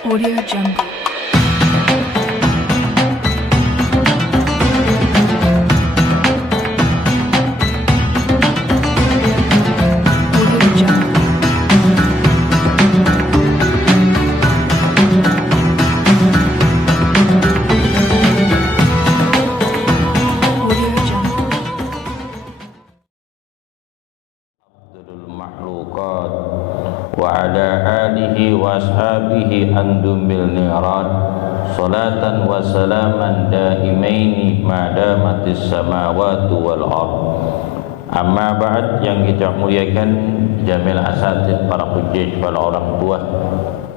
Audio Jungle. Audio Jungle. Audio Jungle. Abdul Mahlukat wa ala alihi wa ashabihi andumil ni'ran salatan wa salaman daimaini madamatis samawati wal ard. Amma ba'd, yang kita muliakan jamil asatid, para hujjaj, para orang tua,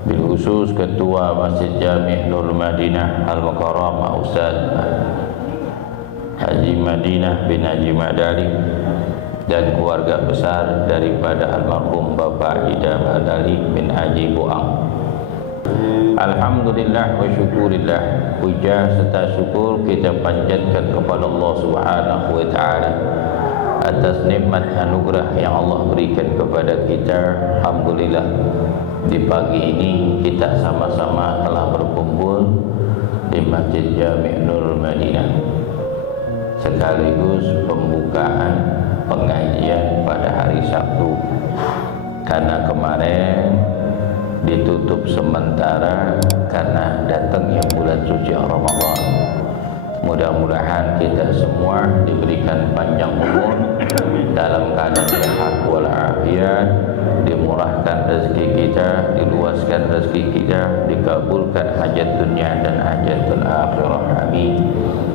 bil khusus ketua Masjid Jami' Nur Madinah Al-Mukarramah Ustaz Haji Madinah bin Haji Madali, dan keluarga besar daripada almarhum Bapak Ida Madali bin Haji Buang. Alhamdulillah wa syukurillah, puja serta syukur kita panjatkan kepada Allah Subhanahu wa taala atas nikmat anugerah yang Allah berikan kepada kita. Alhamdulillah, di pagi ini kita sama-sama telah berkumpul di Masjid Jami' Nur Madinah sekaligus pembukaan pengajian pada hari Sabtu, karena kemarin ditutup sementara karena datangnya bulan suci Ramadan. Mudah-mudahan kita semua diberikan panjang umur dalam keadaan sehat walafiat, dimurahkan rezeki kita, diluaskan rezeki kita, dikabulkan hajat dunia dan hajatul akhirah. Amin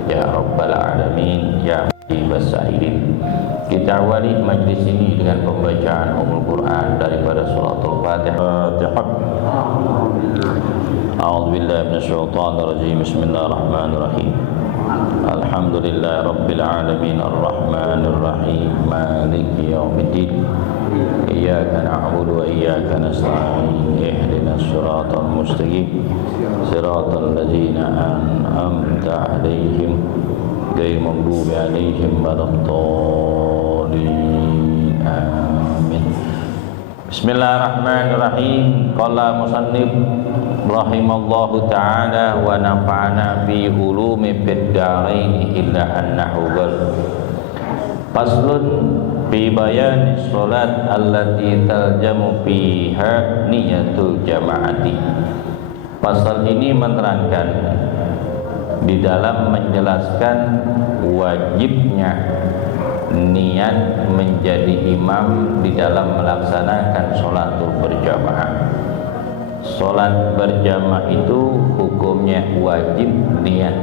ya rabbal alamin ya Basaidin. Kita awali majlis ini dengan pembacaan Ummul Quran daripada suratul Fatihah. A'udzu billahi minasyaitonir rajim. Bismillahirrahmanirrahim. Alhamdulillahi rabbil alamin arrahmanir rahim maliki yaumiddin. Iyyaka na'budu wa iyyaka nasta'in. Ihdinas siratal mustaqim. Siratal ladzina an'amta 'alaihim ghairil maghdubi 'alaihim waladdallin. Amin. Bismillahirrahmanirrahim. Qala musannif rahimallahu ta'ala wa nafa'ana bi ulumi fid dharain illa annahu qal faslun fi bayan salat allati taljamu fiha niyatul jama'ati. Pasal ini menerangkan di dalam menjelaskan wajibnya niat menjadi imam di dalam melaksanakan sholatul berjamaah. Sholat berjamaah itu hukumnya wajib niat,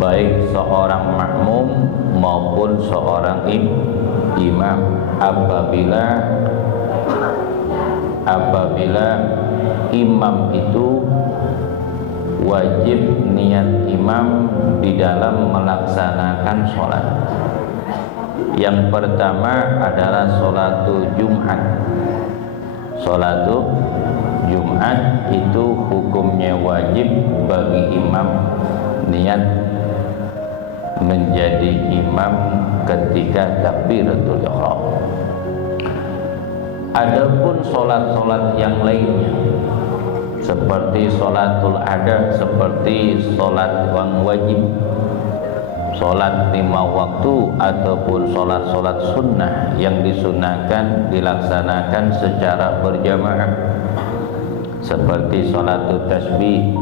baik seorang makmum maupun seorang imam. Apabila imam itu wajib niat imam di dalam melaksanakan sholat. Yang pertama adalah sholatul Jumat. Sholatul Jumat itu hukumnya wajib bagi imam niat menjadi imam ketika takbiratul ihram. Adapun sholat-sholat yang lainnya seperti sholatul ada, seperti sholat yang wajib, sholat 5 waktu ataupun sholat-sholat sunnah yang disunahkan dilaksanakan secara berjamaah, seperti sholatul tasbih,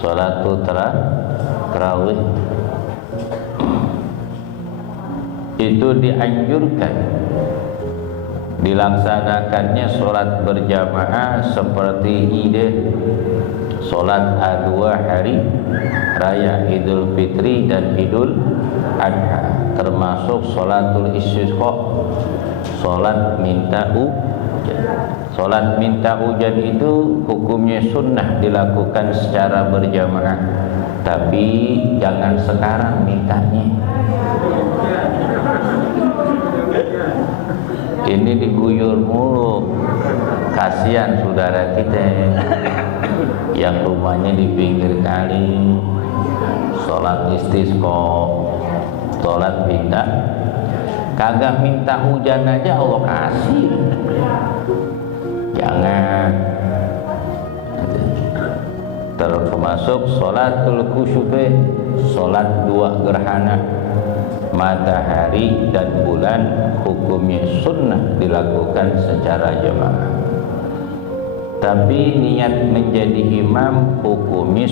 sholatul tarawih, itu dianjurkan dilaksanakannya sholat berjamaah seperti Idul, sholat dua hari raya Idul Fitri dan Idul Adha, termasuk sholatul istisqa, sholat minta hujan. Sholat minta hujan itu hukumnya sunnah dilakukan secara berjamaah, tapi jangan sekarang mintanya. Ini diguyur mulu, kasihan saudara kita yang rumahnya di pinggir kali, sholat istisqa, sholat minta, kagak minta hujan aja Allah kasih. Jangan termasuk sholatul khusyuf, sholat dua gerhana matahari dan bulan, hukumnya sunnah dilakukan secara jamaah. Tapi niat menjadi imam hukumnya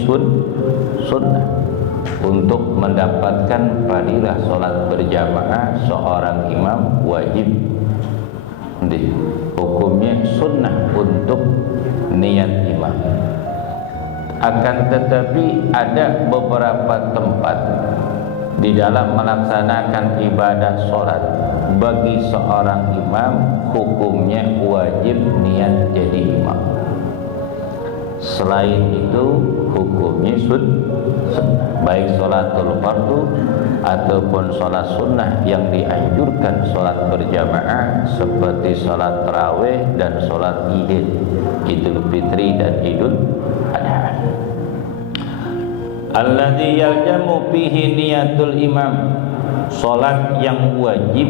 sunnah. Untuk mendapatkan fadilah sholat berjamaah, seorang imam wajib hukumnya sunnah untuk niat imam. Akan tetapi ada beberapa tempat di dalam melaksanakan ibadah sholat bagi seorang imam hukumnya wajib niat jadi imam. Selain itu hukumnya sunnah, baik sholatul fardu ataupun sholat sunnah yang dianjurkan sholat berjamaah seperti sholat tarawih dan sholat Idul Fitri dan Idul Adha. Alladzi yaljamu fihi niyatul imam, sholat yang wajib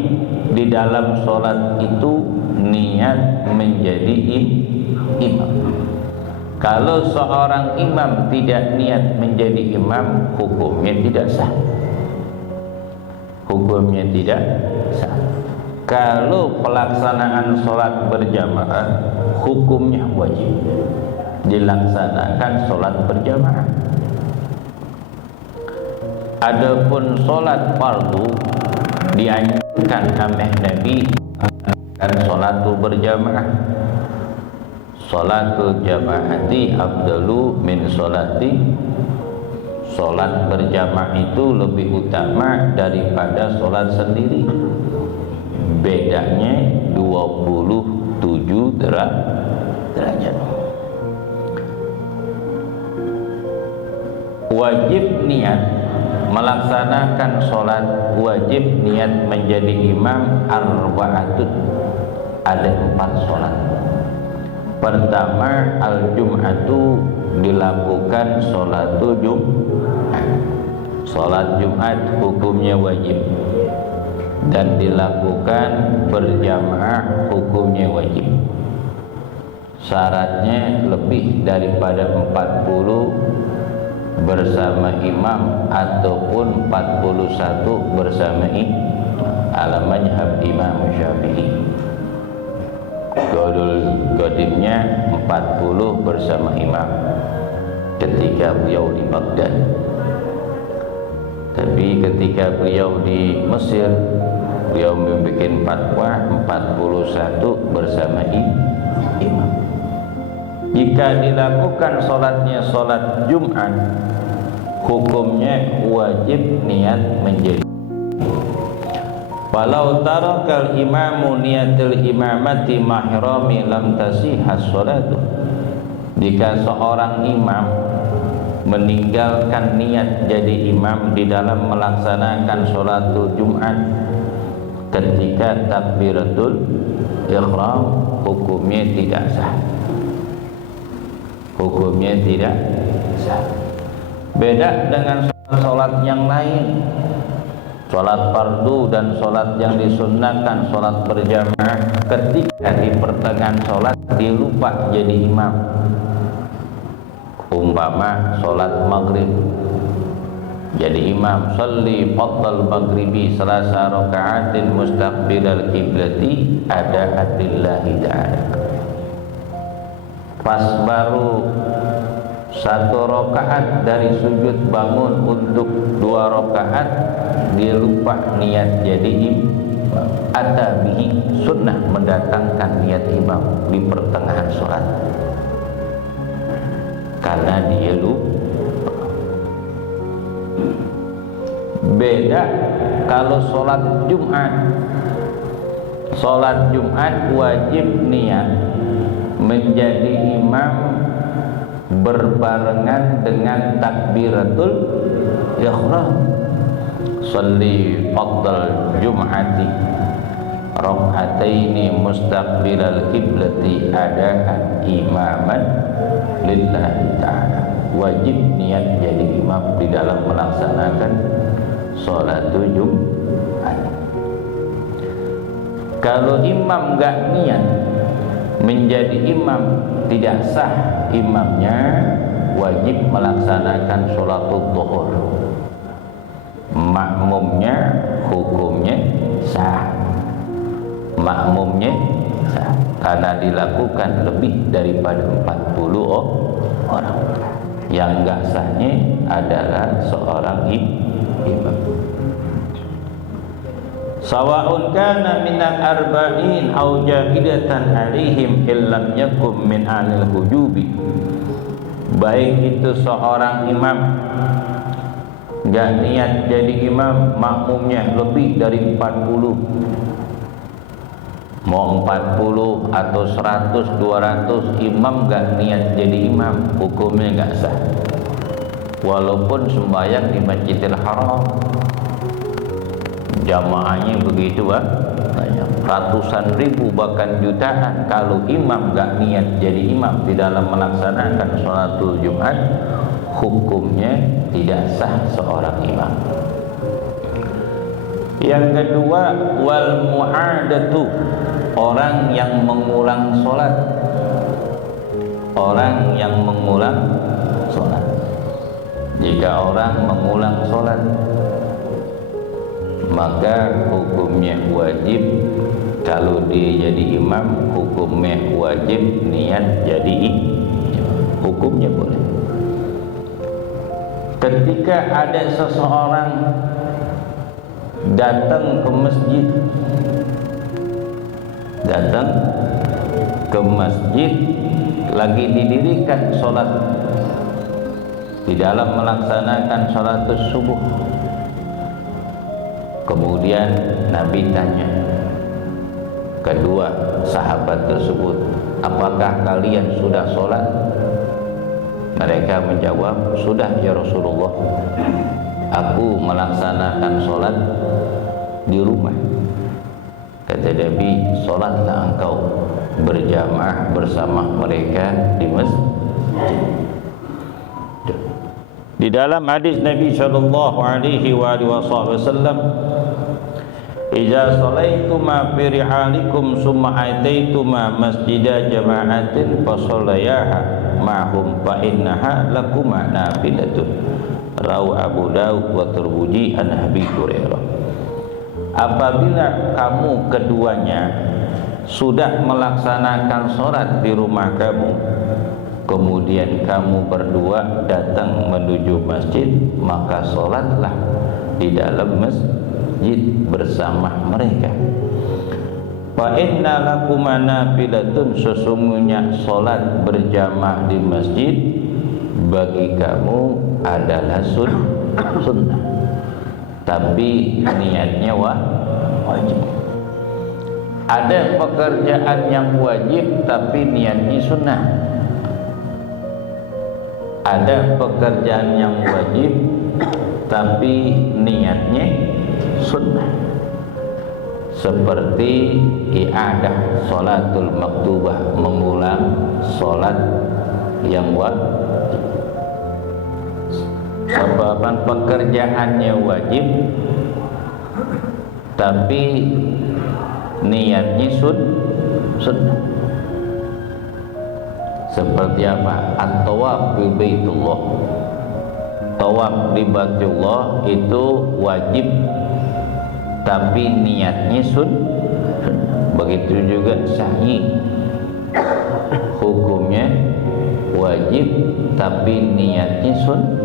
di dalam sholat itu niat menjadi imam. Kalau seorang imam tidak niat menjadi imam, hukumnya tidak sah. Hukumnya tidak sah. Kalau pelaksanaan sholat berjamaah, hukumnya wajib dilaksanakan sholat berjamaah. Adapun sholat fardu dianjurkan oleh Nabi dan sholat berjamaah. Sholatul jamaati afdalu min sholati, sholat berjamaah itu lebih utama daripada sholat sendiri. Bedanya 27 derajat. Wajib niat melaksanakan sholat, wajib niat menjadi imam arba'atun, ada 4 sholat. Pertama, al-jum'atu, dilakukan sholatul Jum'at. Sholat Jumat hukumnya wajib dan dilakukan berjamaah hukumnya wajib. Syaratnya lebih daripada 40 bersama imam ataupun 41 bersama ala mazhab Imam Syafi'i. Qaulul qadimnya 40 bersama imam ketika beliau di Baghdad. Tapi ketika beliau di Mesir, beliau membuat fatwa 41 bersama imam. Jika dilakukan sholatnya sholat Jumat, hukumnya wajib niat menjadi. Walau tarakal imamu niyatul imamati mahrami lam tasihhas sholatu. Jika seorang imam meninggalkan niat jadi imam di dalam melaksanakan sholatul Jumat ketika takbiratul ihram, hukumnya tidak sah. Hukumnya tidak sah. Beda dengan sholat yang lain. Sholat fardu dan sholat yang disunnahkan, sholat berjamaah, ketika di pertengahan sholat dilupa jadi imam. Umpama sholat maghrib, jadi imam, sholli fadlal maghribi salasa raka'atin mustaqbilal kiblati ada adillahi ta'ala. Pas baru 1 rakaat dari sujud bangun untuk 2 rakaat, dia lupa niat jadi imam. Atabihi, sunnah mendatangkan niat imam di pertengahan sholat karena dia lupa. Beda kalau sholat Jumat. Sholat Jumat wajib niat menjadi imam berbarengan dengan takbiratul ihram. Sholli fadlal jum'ati rak'ataini mustaqbilal kiblati adaan imaman lillahi ta'ala. Wajib niat jadi imam di dalam melaksanakan sholatul Jumat. Kalau imam enggak niat menjadi imam, tidak sah imamnya, wajib melaksanakan sholatul zuhur. Makmumnya hukumnya sah. Makmumnya sah karena dilakukan lebih daripada 40 orang. Yang enggak sahnya adalah seorang imam. Sawa'un kana minal arba'in aw jahidatan alaihim illam yakum min alil hujubi. Baik itu seorang imam enggak niat jadi imam, makmumnya lebih dari 40, mau 40 atau 100, 200, imam enggak niat jadi imam, hukumnya enggak sah. Walaupun sembahyang di Masjidil Haram, jamaahnya begitu banyak, ratusan ribu bahkan jutaan, kalau imam enggak niat jadi imam di dalam melaksanakan sholatul Jumat, hukumnya tidak sah seorang imam. Yang kedua, wal mu'adatu, orang yang mengulang sholat. Orang yang mengulang sholat. Jika orang mengulang sholat, maka hukumnya wajib. Kalau dia jadi imam, hukumnya wajib niat jadi imam. Hukumnya boleh. Ketika ada seseorang datang ke masjid, lagi didirikan sholat, di dalam melaksanakan sholatus subuh. Kemudian Nabi tanya kedua sahabat tersebut, apakah kalian sudah sholat? Mereka menjawab, sudah ya Rasulullah, aku melaksanakan sholat di rumah. Kata Nabi, sholatlah engkau berjamaah bersama mereka di masjid. Di dalam hadis Nabi sallallahu alaihi wasallam, "Idza shalaituma fi rihalikum summa ataituma masjida jama'atin fa shallayaha ma'hum fa innaha lakuma nafilatun." Rawi Abu Daud wa Tirmidzi an Abi Hurairah. Apabila kamu keduanya sudah melaksanakan sholat di rumah kamu, kemudian kamu berdua datang menuju masjid, maka sholatlah di dalam masjid bersama mereka. Fa inna lakum nafilatun, sesungguhnya sholat berjamaah di masjid bagi kamu adalah sunnah, tapi niatnya wajib. Ada pekerjaan yang wajib tapi niatnya sunnah. Ada pekerjaan yang wajib tapi niatnya sunnah, seperti i'adah sholatul maktubah, mengulang sholat yang wajib. Sebaban pekerjaannya wajib tapi niatnya sunnah. Seperti apa? At-tawaf di Baitullah. Tawaf di Baitullah itu wajib tapi niatnya sunnah. Begitu juga sa'yi, hukumnya wajib tapi niatnya sunnah.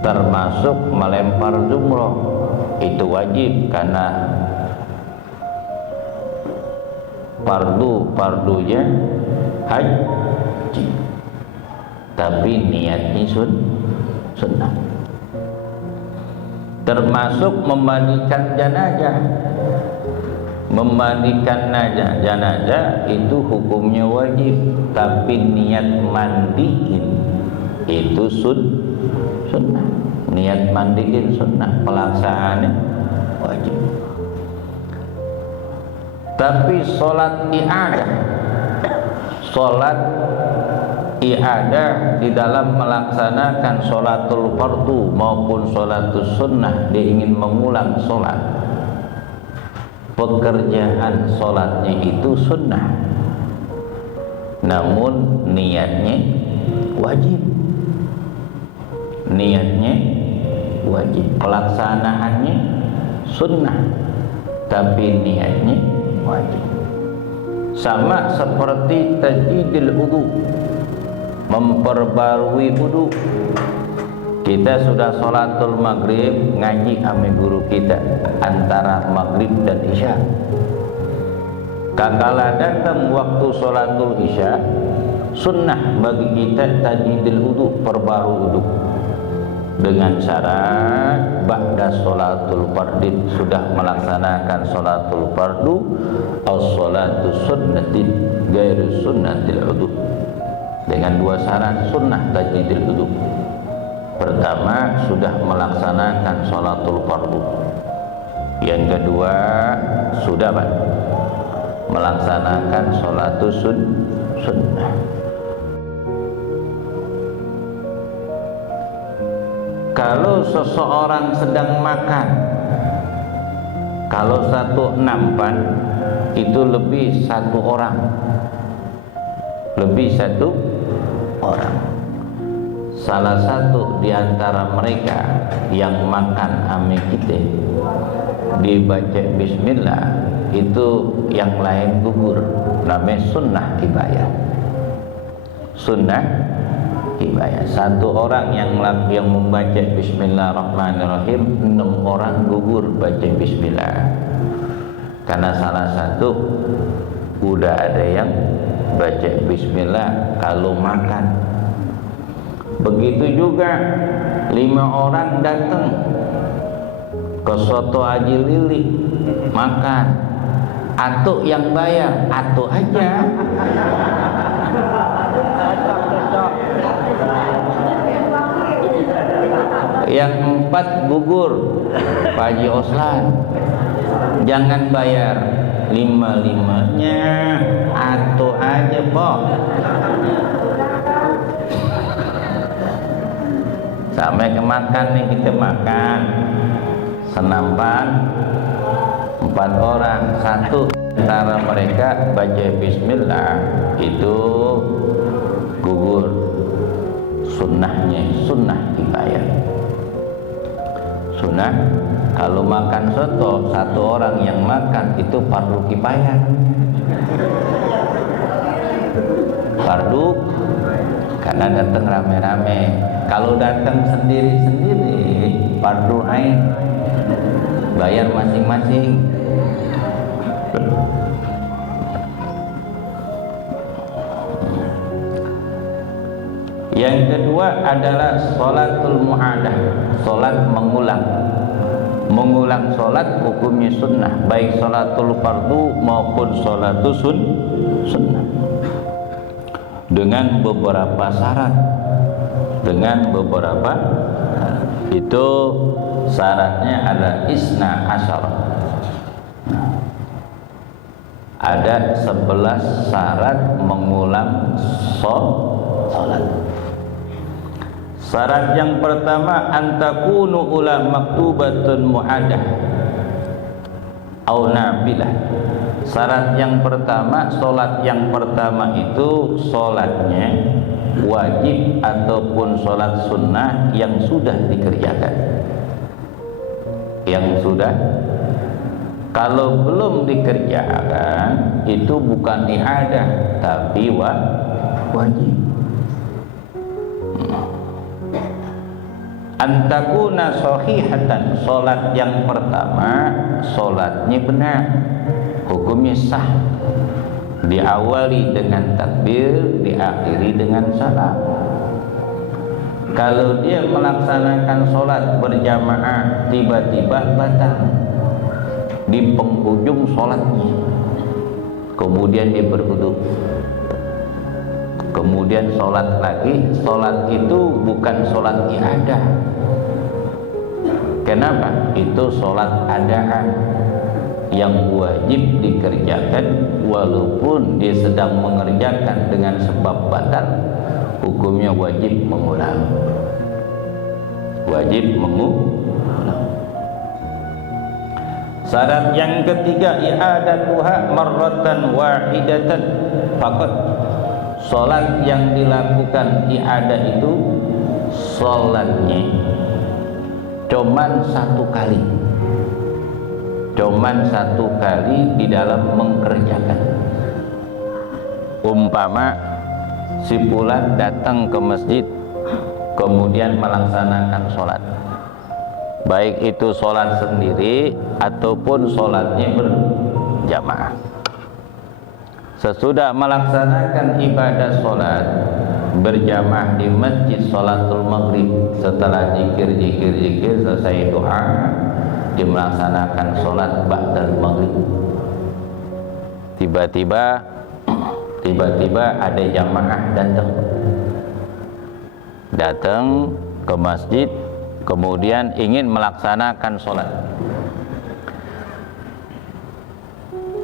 Termasuk melempar jumroh, itu wajib karena fardunya haji, tapi niatnya sunnah. Termasuk memandikan jenazah. Memandikan jenazah itu hukumnya wajib, tapi niat mandiin itu sunnah. Niat mandiin sunnah, pelaksanaannya wajib. Tapi sholat i'adah di dalam melaksanakan sholatul fardu maupun sholatul sunnah, dia ingin mengulang sholat, pekerjaan sholatnya itu sunnah, namun niatnya wajib. Niatnya wajib, pelaksanaannya sunnah, tapi niatnya wajib. Sama seperti tajdidul wudu, memperbarui wudu. Kita sudah sholatul maghrib, ngaji ame guru kita antara maghrib dan isya. Kakala datang waktu sholatul isya, sunnah bagi kita tajdidul wudu, perbarui wudu, dengan syarat ba'da sholatul fardid, sudah melaksanakan sholatul fardu, as-sholatu sunnatin gairu sunnatil wudu, dengan dua syarat sunnah tajdidul wudu. Pertama, sudah melaksanakan sholatul fardu. Yang kedua, sudah melaksanakan sholatul sunnah. Kalau seseorang sedang makan, kalau satu nampan itu lebih satu orang, salah satu di antara mereka yang makan ame kita dibaca bismillah, itu yang lain gugur, namanya sunnah kifayah. Sunnah kifayah, satu orang yang membaca bismillahirrahmanirrahim, 6 orang gugur baca bismillah, karena salah satu udah ada yang baca bismillah kalau makan. Begitu juga 5 orang datang ke soto Haji Lili makan, atuk yang bayar, atuk aja. Yang 4 gugur, Pak Haji Oslan, jangan bayar, 5-5-nya atuk aja Pok. Sampai ke makan nih, kita makan senampan 4 orang, satu antara mereka baca bismillah, itu gugur sunnahnya, sunnah kifayah. Sunnah, kalau makan soto satu orang yang makan itu fardu kifayah. Fardu karena datang rame-rame. Kalau datang sendiri-sendiri fardu ain, bayar masing-masing. Yang kedua adalah sholatul mu'adah, sholat mengulang sholat, hukumnya sunnah, baik sholatul fardu maupun sholatul sunnah, dengan beberapa syarat. Itu syaratnya ada isna asyar, ada 11 syarat mengulang sholat. Syarat yang pertama, antakunu ula maktubatun mu'adah au nabilah. Syarat yang pertama, sholat yang pertama itu sholatnya wajib ataupun sholat sunnah yang sudah dikerjakan. Kalau belum dikerjakan, itu bukan i'adah tapi wajib. Antakuna sahihatan, sholat yang pertama sholatnya benar, hukumnya sah, diawali dengan takbir, diakhiri dengan salam. Kalau dia melaksanakan sholat berjamaah tiba-tiba batal di penghujung sholatnya, kemudian dia berwudu, kemudian sholat lagi, sholat itu bukan sholat i'adah. Kenapa? Itu sholat adaan yang wajib dikerjakan, walaupun dia sedang mengerjakan dengan sebab batal, hukumnya wajib mengulang. Syarat yang ketiga, i'adatuha marratan wahidatan faqat. Sholat yang dilakukan i'adah itu sholatnya cuman satu kali di dalam mengerjakan. Umpama si fulan datang ke masjid kemudian melaksanakan sholat, baik itu sholat sendiri ataupun sholatnya berjamaah. Sesudah melaksanakan ibadah sholat berjamaah di masjid sholatul maghrib, setelah zikir selesai doa, dimelaksanakan sholat ba'dal maghrib. Tiba-tiba ada jamaah datang ke masjid kemudian ingin melaksanakan sholat.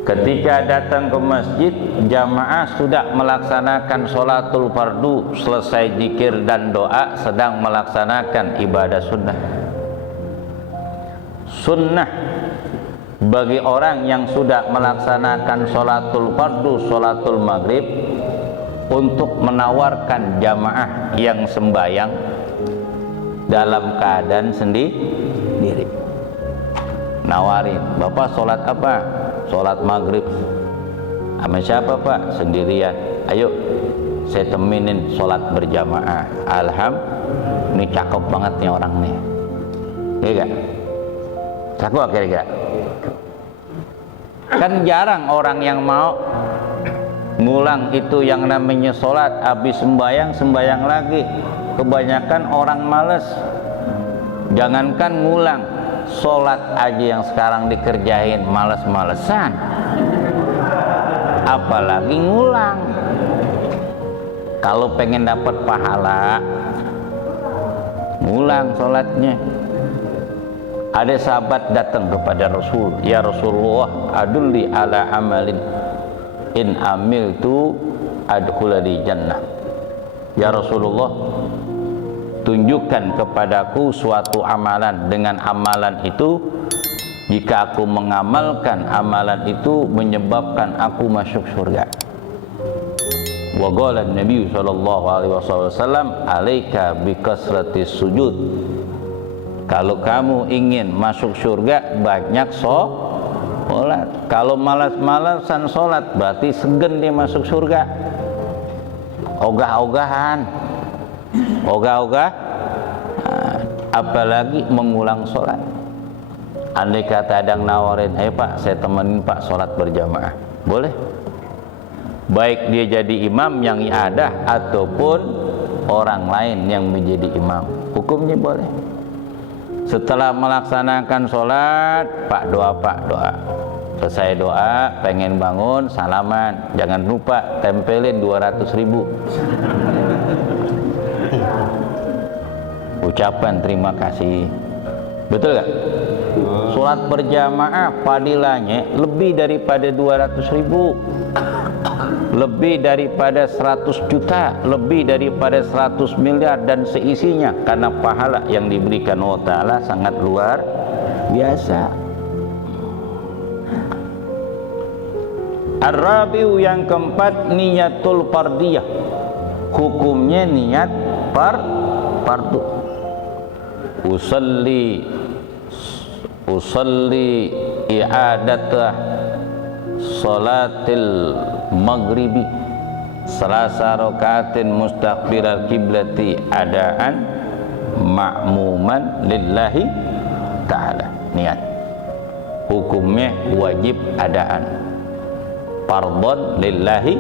Ketika datang ke masjid, jamaah sudah melaksanakan sholatul fardu, selesai zikir dan doa, sedang melaksanakan ibadah sunnah bagi orang yang sudah melaksanakan sholatul fardu, sholatul maghrib, untuk menawarkan jamaah yang sembahyang dalam keadaan sendiri. Nawarin, Bapak sholat apa? Sholat maghrib. Sama siapa Pak? Sendirian. Ayo saya temenin sholat berjamaah. Alhamdulillah, ini cakep banget nih orang nih. Iya gak? Cakep kira-kira. Kan jarang orang yang mau ngulang itu yang namanya sholat. Habis sembahyang lagi. Kebanyakan orang males. Jangankan ngulang, sholat aja yang sekarang dikerjain males-malesan, apalagi ngulang. Kalau pengen dapat pahala, ngulang sholatnya. Ada sahabat datang kepada Rasul, ya Rasulullah, adulli ala amalin in amiltu adkhulani jannah. Ya Rasulullah, tunjukkan kepadaku suatu amalan, dengan amalan itu jika aku mengamalkan amalan itu menyebabkan aku masuk surga. Wa qala Nabi sallallahu alaihi wasallam, alaika bikasratis sujud. Kalau kamu ingin masuk surga, banyak sholat. Kalau malas-malasan sholat, berarti segen dia masuk surga. Ogah-ogahan, apalagi mengulang sholat. Andai kata ada yang nawarin, Pak saya temenin Pak sholat berjamaah, boleh? Baik dia jadi imam yang i'adah ataupun orang lain yang menjadi imam, hukumnya boleh. Setelah melaksanakan sholat, Pak doa. Selesai doa, pengen bangun, salaman. Jangan lupa tempelin 200.000 ucapan terima kasih. Betul gak? Sholat berjamaah fadilahnya lebih daripada 200.000, lebih daripada 100 juta, lebih daripada 100 miliar dan seisinya, karena pahala yang diberikan Allah Ta'ala sangat luar biasa. Ar-rabi'u yang keempat, niyatul fardiyah. Hukumnya niat fardu. Usalli i'adatah salatil maghribi salasa rakaatin mustaqbilal kiblati adaan ma'muman lillahi ta'ala. Niat hukumnya wajib adaan, fardhon lillahi,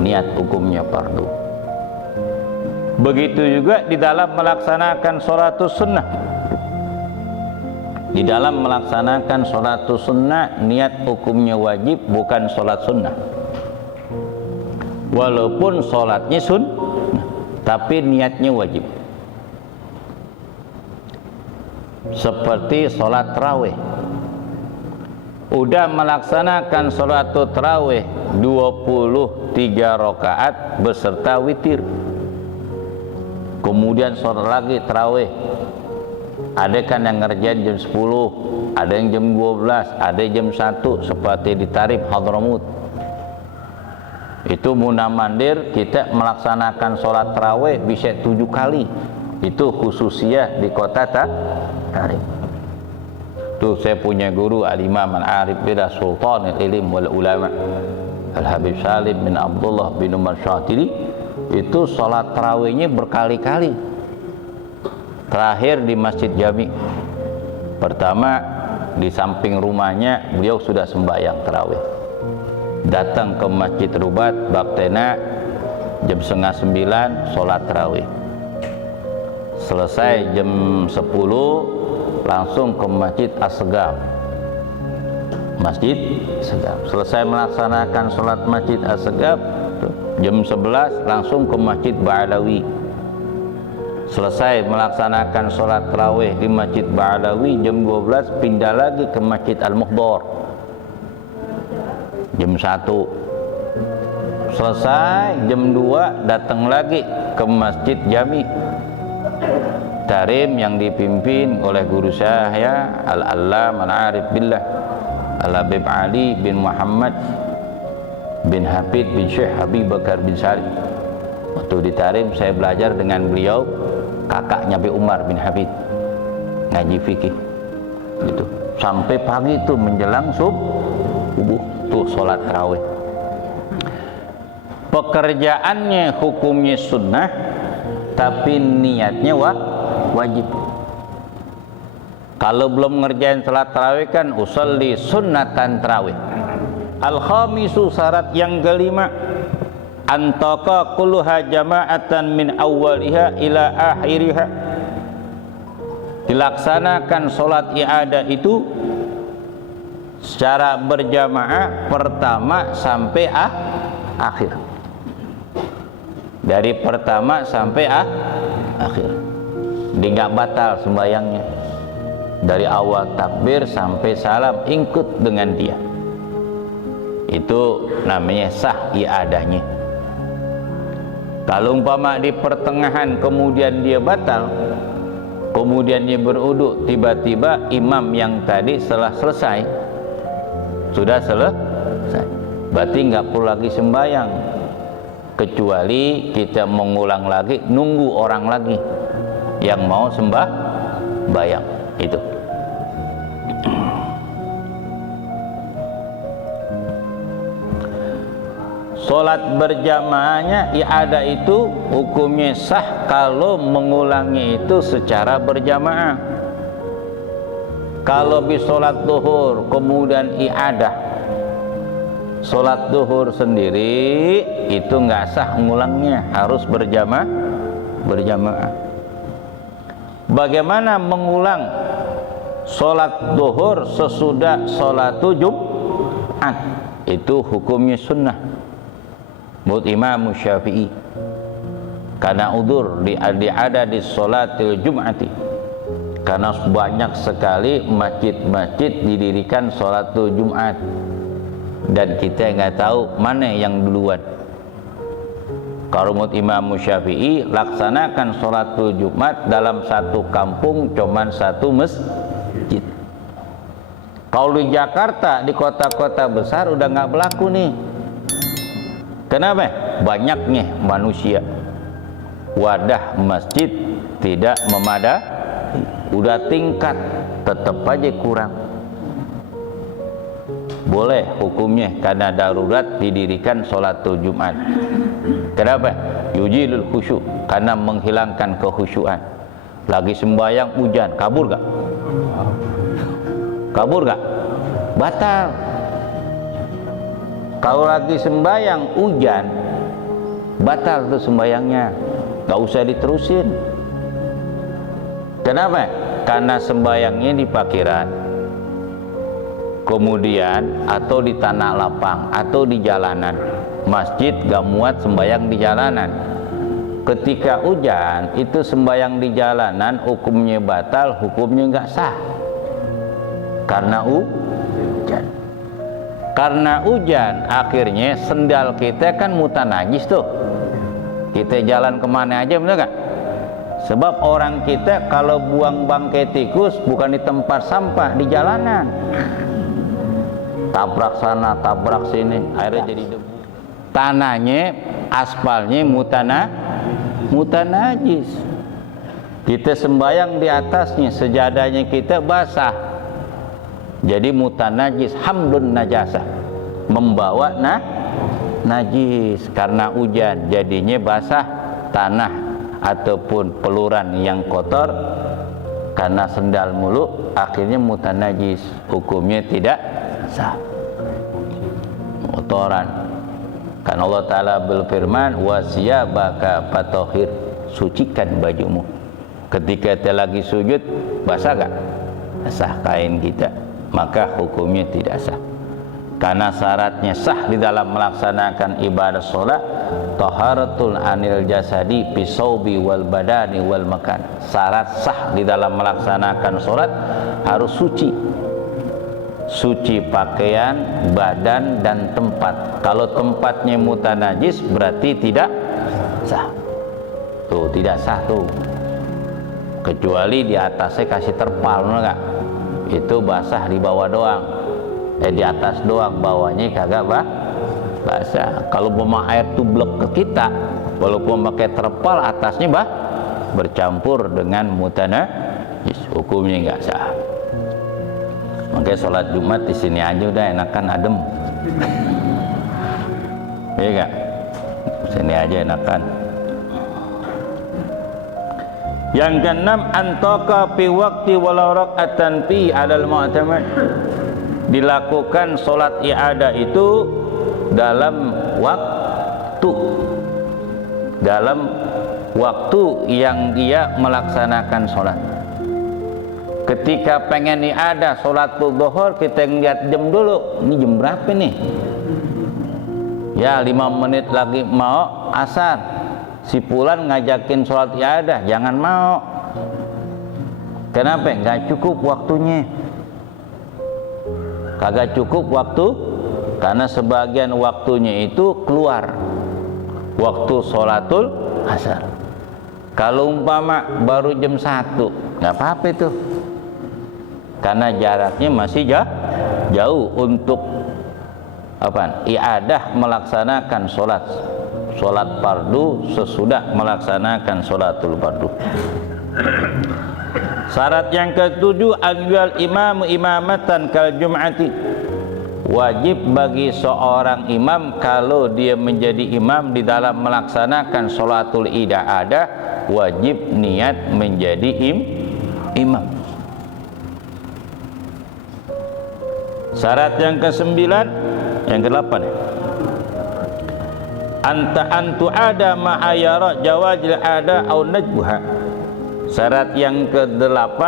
niat hukumnya fardu. Begitu juga di dalam melaksanakan sholatus sunnah. Di dalam melaksanakan sholatus sunnah, niat hukumnya wajib, bukan sholat sunnah. Walaupun sholatnya sunnah, tapi niatnya wajib. Seperti sholat tarawih. Udah melaksanakan sholat tarawih 23 rakaat beserta witir. Kemudian sholat lagi tarawih. Ada kan yang ngerjain jam 10, ada yang jam 12, ada jam 1, seperti di Tarif Hadramut. Itu mundur-mandir kita melaksanakan sholat tarawih bisa 7 kali. Itu khususiyah di kota Tarim. Tuh saya punya guru Al-Imam Al-Arif Bila Sultan Al-Ilim wal Ulama Al-Habib Salim bin Abdullah bin Umar Syatili. Itu sholat tarawihnya berkali-kali. Terakhir di Masjid Jami. Pertama di samping rumahnya beliau sudah sembahyang tarawih. Datang ke Masjid Rubat Baktena jam 8:30 sholat tarawih. Selesai jam 10 langsung ke Masjid As-Segaf. Masjid Segaf. Selesai melaksanakan sholat Masjid As-Segaf jam 11 langsung ke Masjid Ba'alawi. Selesai melaksanakan sholat tarawih di Masjid Ba'alawi jam 12 pindah lagi ke Masjid Al-Mukhdar jam 1. Selesai jam 2 datang lagi ke Masjid Jami Tarim yang dipimpin oleh guru saya Al-Allam Al-Arif Billah Al-Habib Ali bin Muhammad bin Habib bin Syekh Habib Bakar bin Sari. Waktu di Tarim saya belajar dengan beliau, kakaknya Nabi Umar bin Habib, ngaji fikih gitu. Sampai pagi itu menjelang subuh tuh sholat tarawih. Pekerjaannya hukumnya sunnah, tapi niatnya wajib. Kalau belum ngerjain salat tarawih kan usolli sunnatan tarawih. Al-khamisu, syarat yang kelima, antaka kulluha jama'atan min awwaliha ila akhiriha. Dilaksanakan salat i'adah itu secara berjamaah pertama sampai akhir. Dari pertama sampai akhir. Dia nggak batal sembahyangnya. Dari awal takbir sampai salam ikut dengan dia. Itu namanya sah i'adahnya. Kalau umpama di pertengahan kemudian dia batal, kemudian dia beruduk, tiba-tiba imam yang tadi setelah selesai sudah selesai, berarti nggak perlu lagi sembahyang, kecuali kita mengulang lagi, nunggu orang lagi yang mau sembahyang itu. Salat berjamaahnya i'adah itu hukumnya sah kalau mengulangi itu secara berjamaah. Kalau di salat zuhur kemudian i'adah, salat zuhur sendiri itu nggak sah ngulangnya, harus berjamaah. Bagaimana mengulang salat zuhur sesudah salat Jumat? Itu hukumnya sunnah menurut Imam Syafi'i, karena udzur ada di sholatil Jum'ati, karena banyak sekali masjid-masjid didirikan sholatul Jumat dan kita nggak tahu mana yang duluan. Kalau menurut Imam Syafi'i, laksanakan sholatul Jumat dalam satu kampung cuman satu masjid. Kalau di Jakarta, di kota-kota besar udah nggak berlaku nih. Kenapa? Banyaknya manusia, wadah masjid tidak memadai, udah tingkat tetap aja kurang. Boleh hukumnya karena darurat didirikan sholatul Jumat. Kenapa? Yujilul khusyuk, karena menghilangkan kehusyuan. Lagi sembahyang hujan, kabur gak? Kabur gak? Batal. Kalau lagi sembahyang hujan, batal tuh sembahyangnya, gak usah diterusin. Kenapa? Karena sembahyangnya di parkiran, kemudian atau di tanah lapang atau di jalanan. Masjid gak muat sembahyang di jalanan. Ketika hujan, itu sembahyang di jalanan hukumnya batal, hukumnya gak sah. Karena hujan. Karena hujan, akhirnya sendal kita kan mutan najis tuh. Kita jalan kemana aja, bener gak? Sebab orang kita kalau buang bangkai tikus bukan di tempat sampah, di jalanan. Tabrak sana, tabrak sini, akhirnya jadi debu. tanahnya, aspalnya mutanajis. Kita sembayang di atasnya, sejadahnya kita basah, jadi mutanajis, hamdun najasah, membawa najis karena hujan, jadinya basah tanah ataupun peluran yang kotor karena sendal mulu, akhirnya mutanajis, hukumnya tidak sah, kotoran. Karena Allah Ta'ala berfirman, wasiyabaka fatahhir, sucikan bajumu. Ketika kita lagi sujud, basah gak? Sah kain kita, maka hukumnya tidak sah. Karena syaratnya sah di dalam melaksanakan ibadah sholat, taharatul anil jasadi bisaubi wal badani wal makan. Syarat sah di dalam melaksanakan sholat harus suci, suci pakaian, badan dan tempat. Kalau tempatnya mutanajis berarti tidak sah. Tuh, tidak sah tuh. Kecuali di atasnya kasih terpal, enggak? Itu basah di bawah doang. Di atas doang, bawahnya kagak basah. Kalau pema air tuh blok ke kita, walaupun pakai terpal, atasnya bercampur dengan mutanajis, hukumnya enggak sah. Makanya sholat Jumat di sini aja udah enakan adem. Iya enggak? Sini aja enakan. Yang keenam, antaka fi waqti walau raka'atan fi 'alal mu'tamad. Dilakukan sholat i'adah itu dalam waktu yang dia melaksanakan sholat. Ketika pengen i'adah sholat zuhur, kita ngeliat jam dulu, ini jam berapa nih? Ya 5 menit lagi mau asar. Si Fulan ngajakin sholat i'adah, jangan mau. Kenapa? Nggak cukup waktunya. Kagak cukup waktu, karena sebagian waktunya itu keluar waktu sholatul asar. Kalau umpama baru jam 1, nggak apa-apa itu, karena jaraknya masih jauh untuk i'adah melaksanakan sholat fardu sesudah melaksanakan sholatul fardu. Syarat yang ketujuh, ayyul imamu imamatan kal jum'ati. Wajib bagi seorang imam kalau dia menjadi imam di dalam melaksanakan sholatul i'adah, wajib niat menjadi imam. Syarat yang kesembilan, yang ke-8, antu ada ma'ayara jawazil ada au najbuha. Syarat yang ke-8,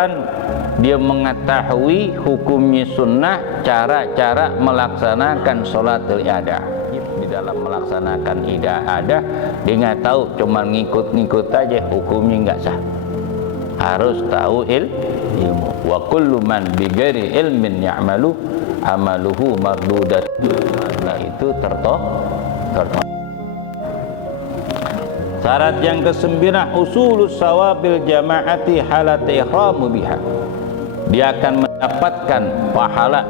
dia mengetahui hukumnya sunnah, cara-cara melaksanakan sholatul i'adah. Di dalam melaksanakan i'adah, dia nggak tahu, cuma ngikut-ngikut aja, hukumnya nggak sah. Harus tahu ilmu. Wa kullu man bighairi ilmin ya'malu amaluhu mardudat. Nah, itu tertolak. Syarat yang ke-9, usulus sawabil jama'ati halat ihramu biha. Dia akan mendapatkan pahala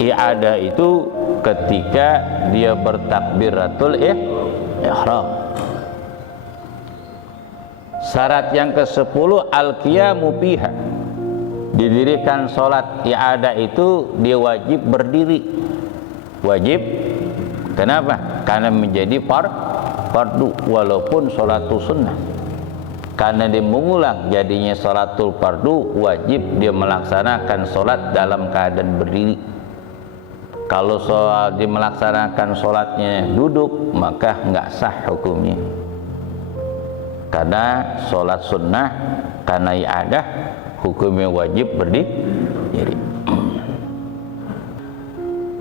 i'adah itu ketika dia bertakbiratul ihram. Syarat yang ke-10, al-qiyamu biha. Didirikan sholat i'adah itu dia wajib berdiri. Wajib. Kenapa? Karena menjadi fardu walaupun sholatul sunnah. Karena dia mengulang jadinya sholatul fardu, wajib dia melaksanakan sholat dalam keadaan berdiri. Kalau dia melaksanakan sholatnya duduk, maka nggak sah hukumnya. Karena sholat sunnah, karena i'adah, hukumnya wajib berdiri.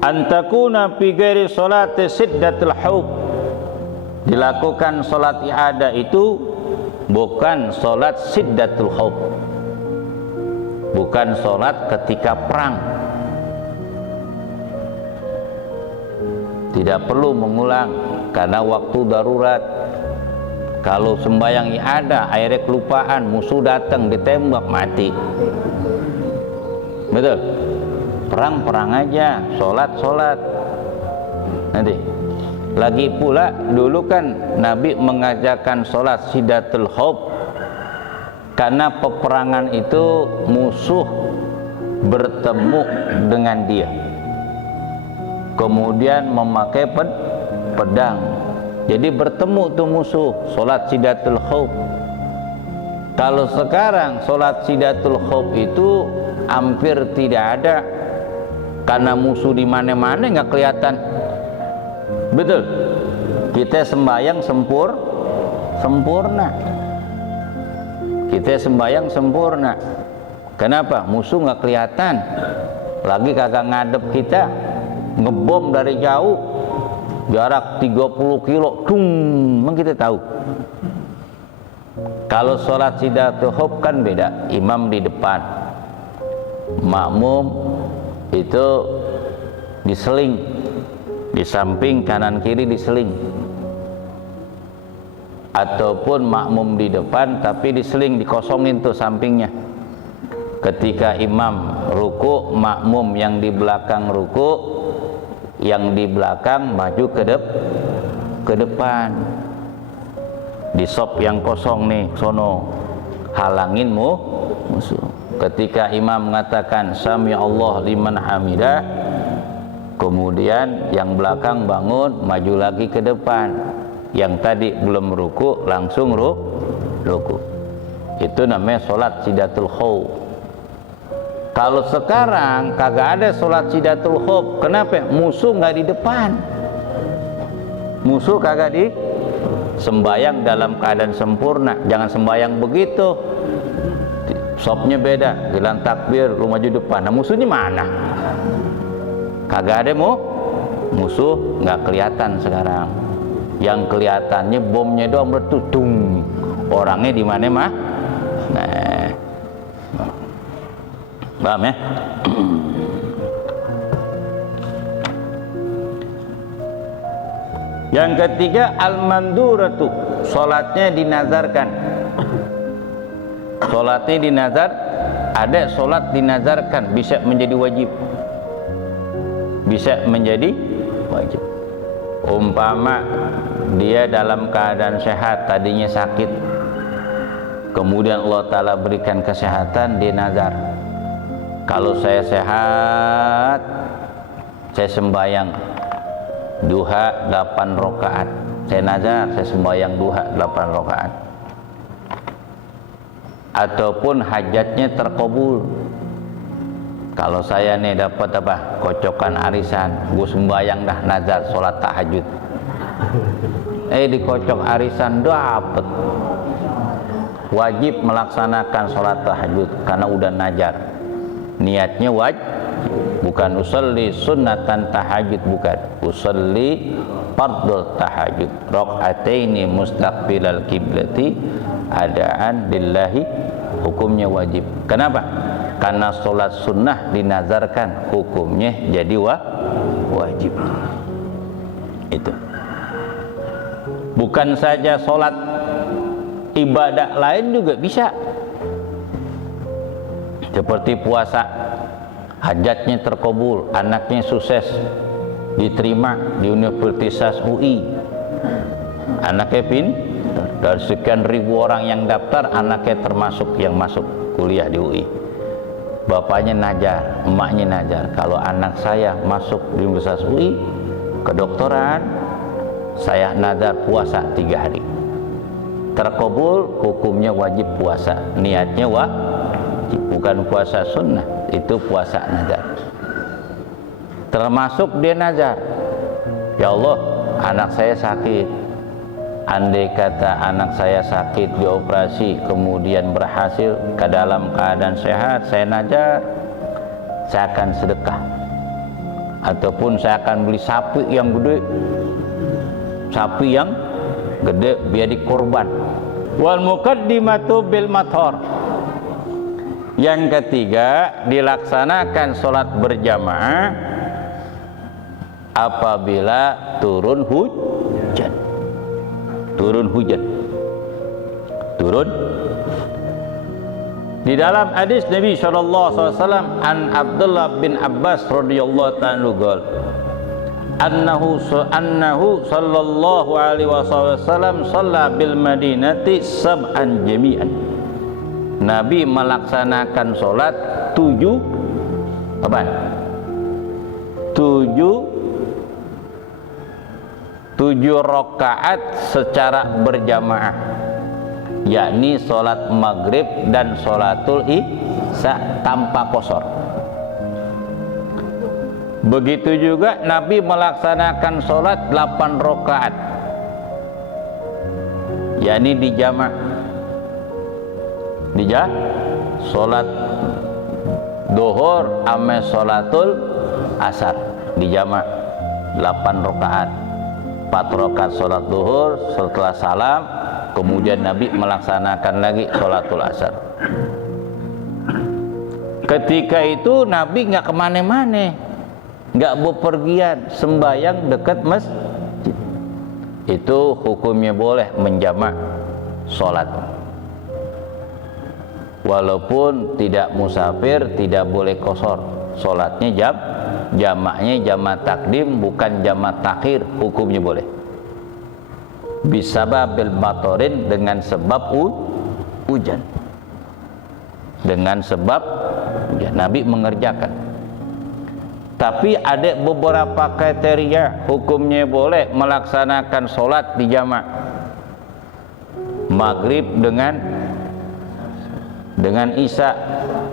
Antakuna fi ghairi sholati siddatul haub. Dilakukan sholat i'adah itu bukan sholat siddatul haub, bukan sholat ketika perang. Tidak perlu mengulang karena waktu darurat. Kalau sembahyang i'adah akhirnya kelupaan, musuh datang ditembak mati. Betul? Perang aja, sholat nanti. Lagi pula dulu kan Nabi mengajarkan sholat Sidatul Khauf karena peperangan itu musuh bertemu dengan dia, kemudian memakai pedang. Jadi bertemu tuh musuh, sholat Sidatul Khauf. Kalau sekarang sholat Sidatul Khauf itu hampir tidak ada karena musuh di mana-mana nggak kelihatan. Betul. Kita sembahyang sempurna. Kita sembahyang sempurna. Kenapa? Musuh nggak kelihatan. Lagi kagak ngadep kita, ngebom dari jauh, jarak 30 kilo, memang kita tahu. Kalau sholat Sidatul Khauf kan beda, imam di depan, makmum itu diseling, di samping kanan kiri diseling, ataupun makmum di depan tapi diseling, dikosongin tuh sampingnya. Ketika imam ruku, makmum yang di belakang ruku, yang di belakang maju ke depan. Di sop yang kosong nih, sono halangin musuh. Ketika imam mengatakan sami Allah liman hamidah, kemudian yang belakang bangun, maju lagi ke depan. Yang tadi belum ruku langsung ruku. Itu namanya sholat Sidatul Khauf. Kalau sekarang kagak ada sholat Sidatul Khauf. Kenapa? Musuh nggak di depan. Musuh kagak di sembayang dalam keadaan sempurna. Jangan sembayang begitu. Sopnya beda, bilang takbir, lu maju depan. Nah musuhnya mana? Kagak ada musuh, nggak kelihatan sekarang. Yang kelihatannya bomnya doang bertutung. Orangnya di mana mah? Nah, paham ya? Yang ketiga al-manduratu, sholatnya dinazarkan. Sholatnya dinazar, ada sholat dinazarkan bisa menjadi wajib, bisa menjadi wajib. Umpama dia dalam keadaan sehat, tadinya sakit, kemudian Allah Ta'ala berikan kesehatan, dia nazar, kalau saya sehat, saya sembahyang duha 8 rakaat. Saya nazar, saya sembahyang duha 8 rakaat. Ataupun hajatnya terkabul. Kalau saya nih dapat apa? Kocokan arisan, gue sembahyang dah nazar sholat tahajud. Dikocok arisan dapat. Wajib melaksanakan sholat tahajud karena udah nazar. Niatnya wajib, bukan usolli sunnatan tahajud, bukan usolli fardhu tahajud rakaataini mustaqbilal kiblati adaan lillahi, hukumnya wajib. Kenapa? Karena sholat sunnah dinazarkan, hukumnya jadi wajib. Itu bukan saja sholat, ibadah lain juga bisa. Seperti puasa, hajatnya terkabul, anaknya sukses diterima di Universitas UI, anaknya dari sekian ribu orang yang daftar, anaknya termasuk yang masuk kuliah di UI. Bapaknya nazar, emaknya nazar, kalau anak saya masuk di Universitas UI kedokteran, saya nazar puasa 3 hari. Terkabul, hukumnya wajib puasa, niatnya wajib, bukan puasa sunnah, itu puasa nazar. Termasuk dia nazar, ya Allah, anak saya sakit. Andai kata anak saya sakit dioperasi kemudian berhasil ke dalam keadaan sehat, saya nazar saya akan sedekah, ataupun saya akan beli sapi yang gede, biar dikorban. Wal muqaddimatu bil mathar. Yang ketiga, dilaksanakan sholat berjamaah apabila turun hujan. Di dalam hadis Nabi SAW an Abdullah bin Abbas radhiyallahu ta'ala anhu, annahu sallallahu alaihi wasallam shalla bil madinati sab'an jami'an. Nabi melaksanakan sholat 7 rakaat secara berjamaah, yakni sholat maghrib dan sholatul isya tanpa qasar. Begitu juga Nabi melaksanakan sholat 8 rakaat, yakni di jama'. Sholat duhur ame sholatul asar di jama' 8 rakaat. 4 rakaat sholat duhur, setelah salam kemudian Nabi melaksanakan lagi sholatul asar. Ketika itu Nabi nggak kemana-mana, nggak bepergian, sembahyang dekat masjid. Itu hukumnya boleh menjamak sholat. Walaupun tidak musafir, tidak boleh qasar. Sholatnya jamaknya jamak takdim, bukan jamak takhir, hukumnya boleh. Bisababil matorin, dengan sebab hujan. Dengan sebab hujan Nabi mengerjakan. Tapi ada beberapa kriteria hukumnya boleh melaksanakan sholat di jamak. Maghrib dengan isya,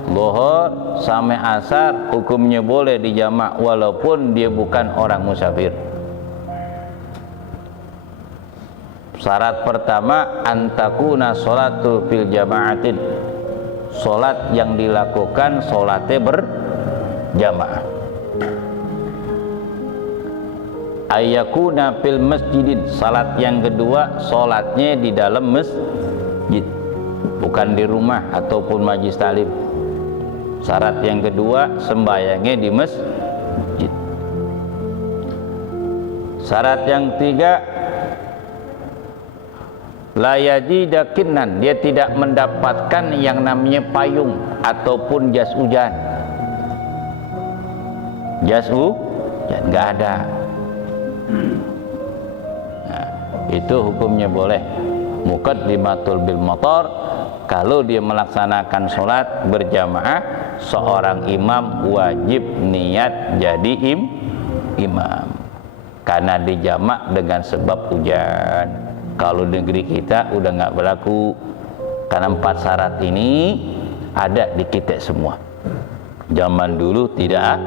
zuhur sampai asar hukumnya boleh di jamak walaupun dia bukan orang musafir. Syarat pertama, antakuna sholatul fil jama'atin, sholat yang dilakukan sholatnya berjamaah. Ayyakuna fil masjidin, salat yang kedua sholatnya di dalam masjid, bukan di rumah ataupun majlis talim. Syarat yang kedua, sembahyangnya di masjid. Syarat yang tiga, la yajidakinan, dia tidak mendapatkan yang namanya payung ataupun jas hujan. Jas hujan nggak ada. Nah, itu hukumnya boleh. Muqaddimatul bil motor, kalau dia melaksanakan sholat berjamaah, seorang imam wajib niat jadi imam, karena dijamak dengan sebab hujan. Kalau negeri kita udah nggak berlaku, karena 4 syarat ini ada di kita semua. Zaman dulu tidak,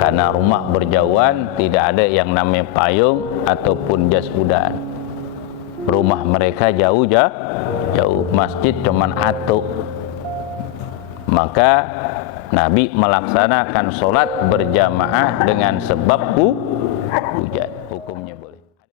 karena rumah berjauhan, tidak ada yang namanya payung ataupun jas hujan. Rumah mereka jauh, masjid cuman atu. Maka Nabi melaksanakan sholat berjamaah dengan sebab hujan, hukumnya boleh.